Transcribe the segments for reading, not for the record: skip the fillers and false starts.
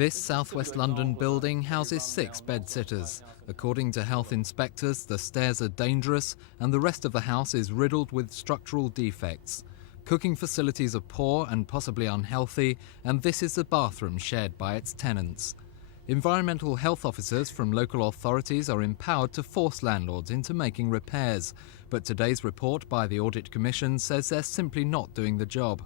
This southwest London building houses 6 bed-sitters. According to health inspectors, the stairs are dangerous and the rest of the house is riddled with structural defects. Cooking facilities are poor and possibly unhealthy, and this is the bathroom shared by its tenants. Environmental health officers from local authorities are empowered to force landlords into making repairs, but today's report by the Audit Commission says they're simply not doing the job.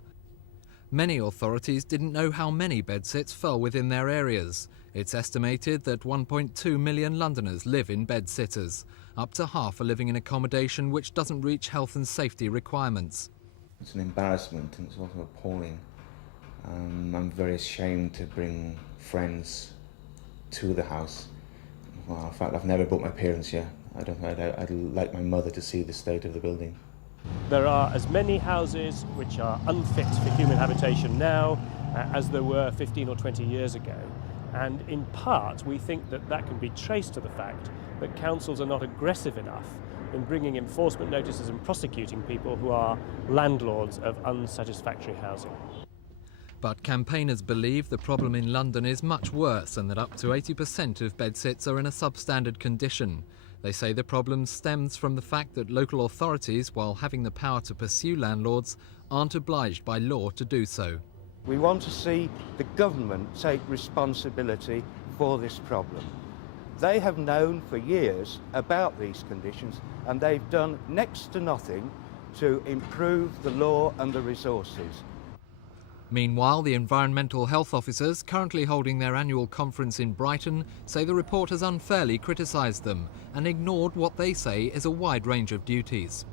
Many authorities didn't know how many bedsits fell within their areas. It's estimated that 1.2 million Londoners live in bedsitters. Up to half are living in accommodation which doesn't reach health and safety requirements. It's an embarrassment and it's also appalling. I'm very ashamed to bring friends to the house. Well, in fact, I've never brought my parents here. I'd like my mother to see the state of the building. There are as many houses which are unfit for human habitation now as there were 15 or 20 years ago. And in part, we think that that can be traced to the fact that councils are not aggressive enough in bringing enforcement notices and prosecuting people who are landlords of unsatisfactory housing. But campaigners believe the problem in London is much worse and that up to 80% of bedsits are in a substandard condition. They say the problem stems from the fact that local authorities, while having the power to pursue landlords, aren't obliged by law to do so. We want to see the government take responsibility for this problem. They have known for years about these conditions and they've done next to nothing to improve the law and the resources. Meanwhile, the environmental health officers currently holding their annual conference in Brighton say the report has unfairly criticised them and ignored what they say is a wide range of duties.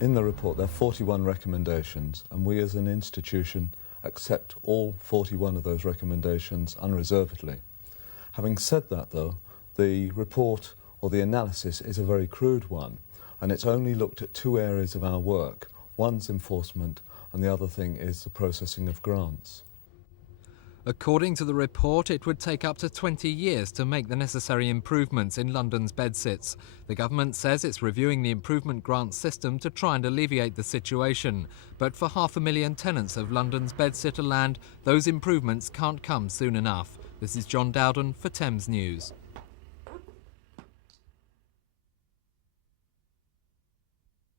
In the report there are 41 recommendations, and we as an institution accept all 41 of those recommendations unreservedly. Having said that though, the report or the analysis is a very crude one, and it's only looked at 2 areas of our work. One's enforcement and the other thing is the processing of grants. According to the report, it would take up to 20 years to make the necessary improvements in London's bedsits. The government says it's reviewing the improvement grant system to try and alleviate the situation. But for 500,000 tenants of London's bedsitter land, those improvements can't come soon enough. This is John Dowden for Thames News.